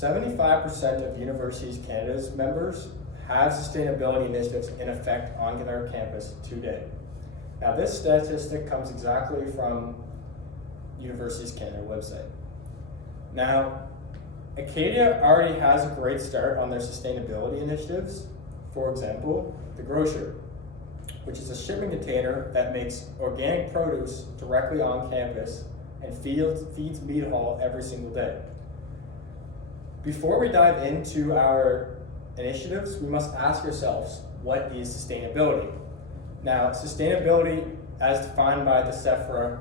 75% of Universities Canada's members have sustainability initiatives in effect on their campus today. Now this statistic comes exactly from Universities Canada website. Now, Acadia already has a great start on their sustainability initiatives. For example, the grocer, which is a shipping container that makes organic produce directly on campus and feeds Mead Hall every single day. Before we dive into our initiatives, we must ask ourselves, what is sustainability? Now, sustainability, as defined by the CEFRA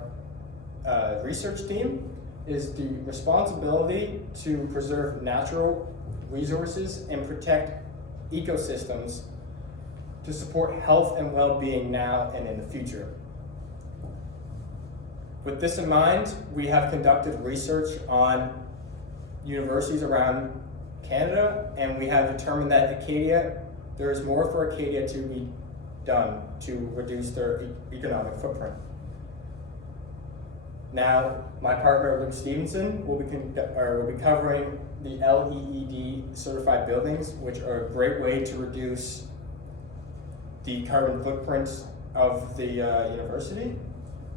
research team, is the responsibility to preserve natural resources and protect ecosystems to support health and well-being now and in the future. With this in mind, we have conducted research on universities around Canada, and we have determined that there is more for Acadia to be done to reduce their economic footprint. Now, my partner Luke Stevenson will be covering the LEED certified buildings, which are a great way to reduce the carbon footprint of the university.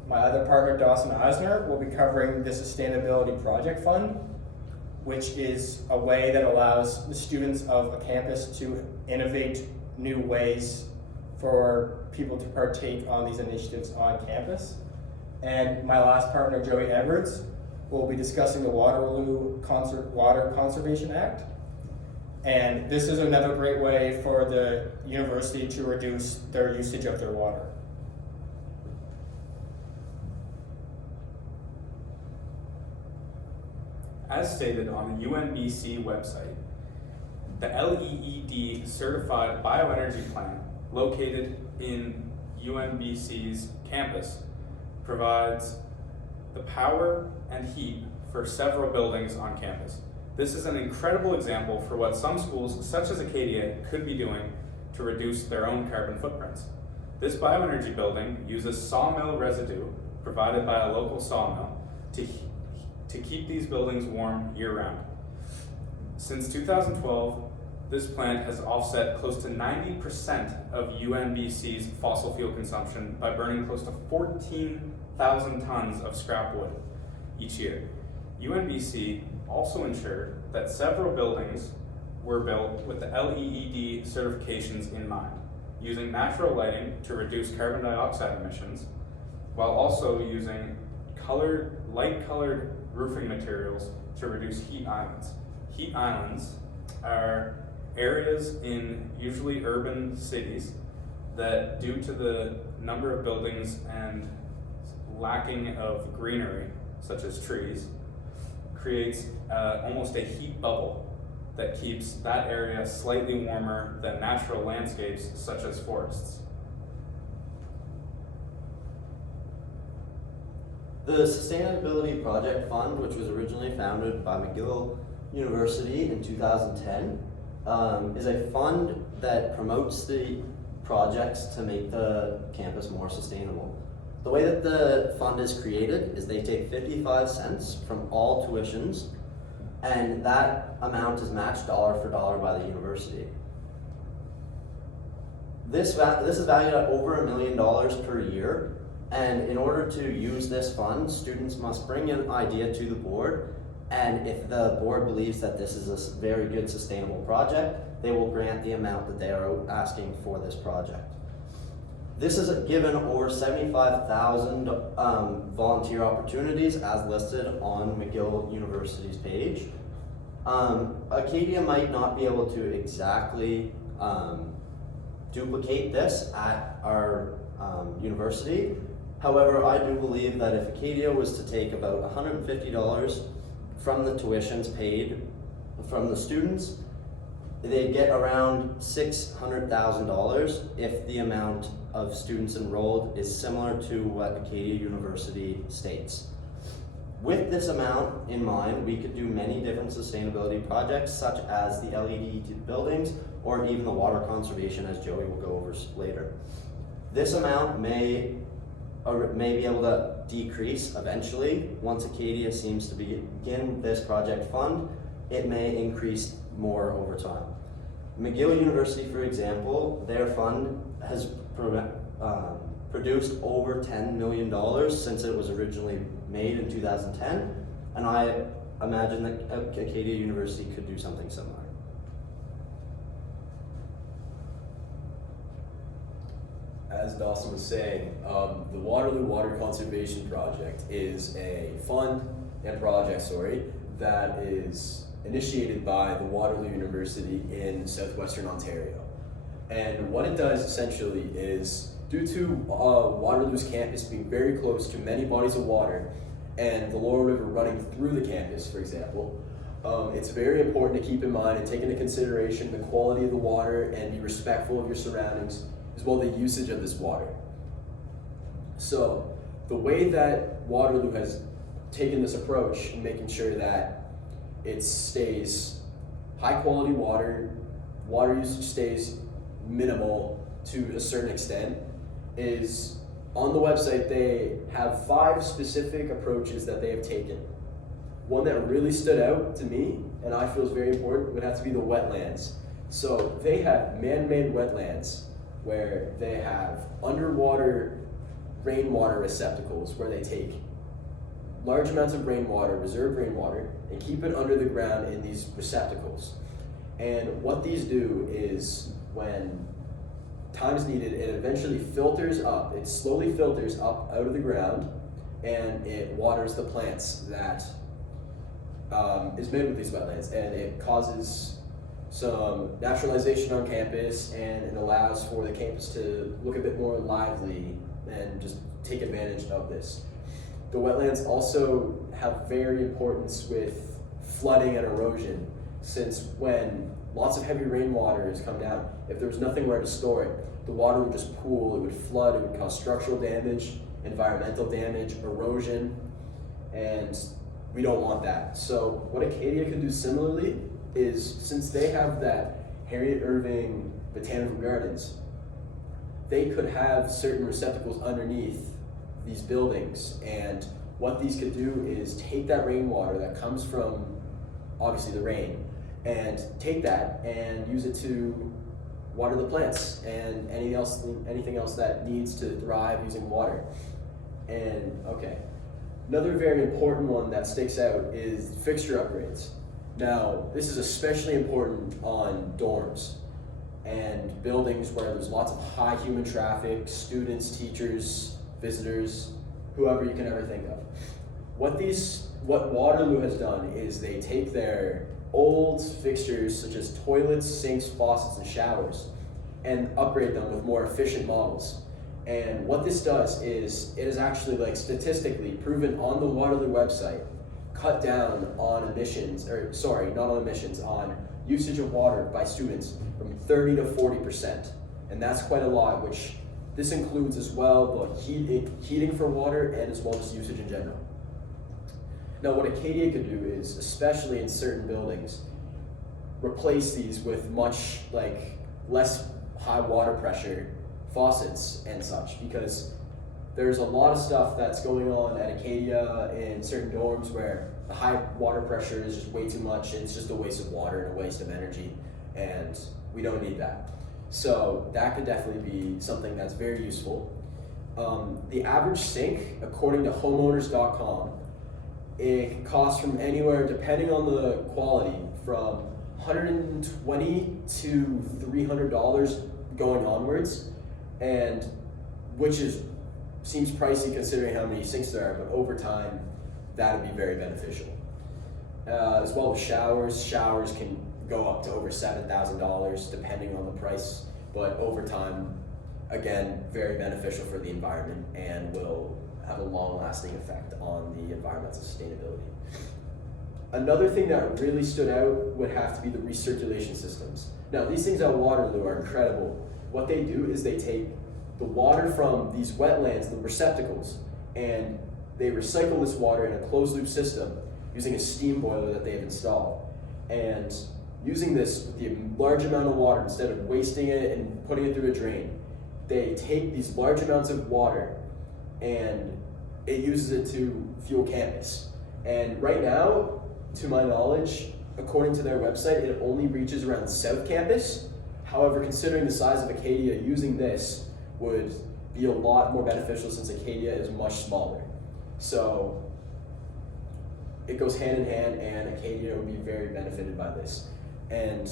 My other partner, Dawson Eisner, will be covering the Sustainability Project Fund, which is a way that allows the students of a campus to innovate new ways for people to partake on these initiatives on campus. And my last partner, Joey Edwards, will be discussing the Waterloo Water Conservation Act. And this is another great way for the university to reduce their usage of their water. As stated on the UNBC website, the LEED certified bioenergy plant located in UNBC's campus provides the power and heat for several buildings on campus. This is an incredible example for what some schools, such as Acadia, could be doing to reduce their own carbon footprints. This bioenergy building uses sawmill residue provided by a local sawmill to keep these buildings warm year-round. Since 2012, this plant has offset close to 90% of UNBC's fossil fuel consumption by burning close to 14,000 tons of scrap wood each year. UNBC also ensured that several buildings were built with the LEED certifications in mind, using natural lighting to reduce carbon dioxide emissions, while also using light-colored roofing materials to reduce heat islands. Heat islands are areas in usually urban cities that, due to the number of buildings and lacking of greenery, such as trees, creates almost a heat bubble that keeps that area slightly warmer than natural landscapes such as forests. The Sustainability Project Fund, which was originally founded by McGill University in 2010, is a fund that promotes the projects to make the campus more sustainable. The way that the fund is created is they take 55 cents from all tuitions, and that amount is matched dollar for dollar by the university. This is valued at over $1 million per year, and in order to use this fund, students must bring an idea to the board, and if the board believes that this is a very good sustainable project, they will grant the amount that they are asking for this project. This has given over 75,000 volunteer opportunities as listed on McGill University's page. Acadia might not be able to exactly duplicate this at our university. However, I do believe that if Acadia was to take about $150 from the tuitions paid from the students, they get around $600,000 if the amount of students enrolled is similar to what Acadia University states. With this amount in mind, we could do many different sustainability projects, such as the LED buildings or even the water conservation, as Joey will go over later. This amount may be able to decrease eventually once Acadia seems to begin this project fund it may increase more over time. McGill University, for example, their fund has produced over $10 million since it was originally made in 2010, and I imagine that Acadia University could do something similar. As Dawson was saying, the Waterloo Water Conservation Project is a fund and project, that is initiated by the Waterloo University in southwestern Ontario. And what it does essentially is, due to Waterloo's campus being very close to many bodies of water and the Lower River running through the campus, for example, it's very important to keep in mind and take into consideration the quality of the water and be respectful of your surroundings, as well as the usage of this water. So the way that Waterloo has taken this approach in making sure that it stays high quality water usage stays minimal to a certain extent, is on the website they have 5 specific approaches that they have taken. One that really stood out to me, and I feel is very important, would have to be the wetlands. So they have man-made wetlands where they have underwater rainwater receptacles where they take large amounts of rainwater, reserved rainwater, and keep it under the ground in these receptacles. And what these do is, when time's needed, it eventually filters up, it slowly filters up out of the ground, and it waters the plants that is made with these wetlands, and it causes some naturalization on campus, and it allows for the campus to look a bit more lively and just take advantage of this. The wetlands also have very importance with flooding and erosion, since when lots of heavy rainwater has come down, if there was nothing where to store it, the water would just pool, it would flood, it would cause structural damage, environmental damage, erosion, and we don't want that. So what Acadia can do similarly is, since they have that Harriet Irving Botanical Gardens, they could have certain receptacles underneath these buildings, and what these could do is take that rainwater that comes from obviously the rain and take that and use it to water the plants and anything else that needs to thrive using water. And okay, another very important one that sticks out is fixture upgrades. Now, this is especially important on dorms and buildings where there's lots of high human traffic, students, teachers, visitors, whoever you can ever think of. What Waterloo has done is they take their old fixtures such as toilets, sinks, faucets, and showers and upgrade them with more efficient models. And what this does is, it is actually, like, statistically proven on the Waterloo website, cut down on emissions, on usage of water by students from 30 to 40%. And that's quite a lot, which this includes as well the heating for water and as well as usage in general. Now what Acadia could do is, especially in certain buildings, replace these with much less high water pressure faucets and such, because there's a lot of stuff that's going on at Acadia in certain dorms where the high water pressure is just way too much, and it's just a waste of water and a waste of energy, and we don't need that. So that could definitely be something that's very useful. The average sink, according to homeowners.com, it costs from anywhere, depending on the quality, from $120 to $300 going onwards, and which seems pricey considering how many sinks there are, but over time that would be very beneficial. As well as showers can go up to over $7,000 depending on the price, but over time, again, very beneficial for the environment and will have a long-lasting effect on the environmental sustainability. Another thing that really stood out would have to be the recirculation systems. Now, these things at Waterloo are incredible. What they do is they take the water from these wetlands, the receptacles, and they recycle this water in a closed-loop system using a steam boiler that they have installed. And using this with the large amount of water, instead of wasting it and putting it through a drain, they take these large amounts of water and it uses it to fuel campus. And right now, to my knowledge, according to their website, it only reaches around South Campus. However, considering the size of Acadia, using this would be a lot more beneficial since Acadia is much smaller. So it goes hand in hand, and Acadia would be very benefited by this. And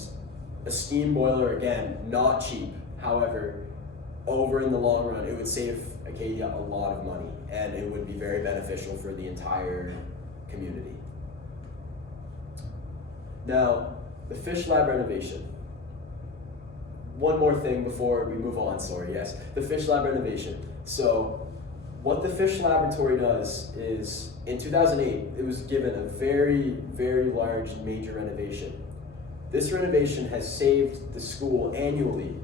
a steam boiler, again, not cheap. However, over in the long run, it would save Acadia a lot of money, and it would be very beneficial for the entire community. Now, the fish lab renovation. One more thing before we move on, sorry, yes. The fish lab renovation. So, what the fish laboratory does is, in 2008, it was given a very, very large major renovation. This renovation has saved the school annually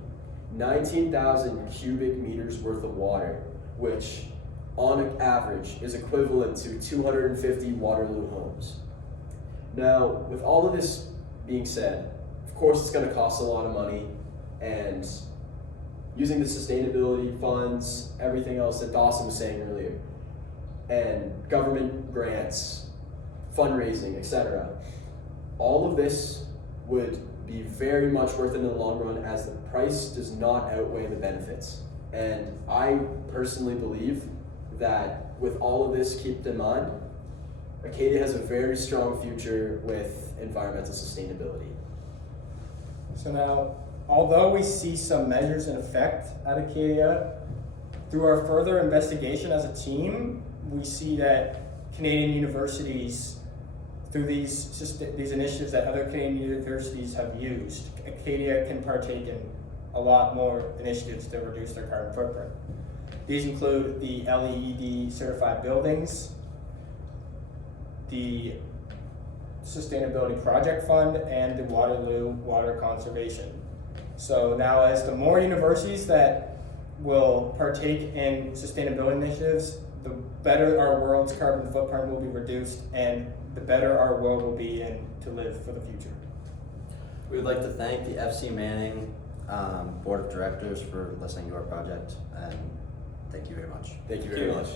19,000 cubic meters worth of water, which on average is equivalent to 250 Waterloo homes. Now, with all of this being said, of course it's going to cost a lot of money, and using the sustainability funds, everything else that Dawson was saying earlier, and government grants, fundraising, etc. All of this would be very much worth it in the long run, as the price does not outweigh the benefits. And I personally believe that with all of this kept in mind, Acadia has a very strong future with environmental sustainability. So now, although we see some measures in effect at Acadia, through our further investigation as a team, we see that Canadian universities, through these initiatives that other Canadian universities have used, Acadia can partake in a lot more initiatives to reduce their carbon footprint. These include the LEED certified buildings, the Sustainability Project Fund, and the Waterloo Water Conservation. So now, as the more universities that will partake in sustainability initiatives, the better our world's carbon footprint will be reduced, and the better our world will be in to live for the future. We would like to thank the FC Manning Board of Directors for listening to our project, and thank you very much. Thank you very much.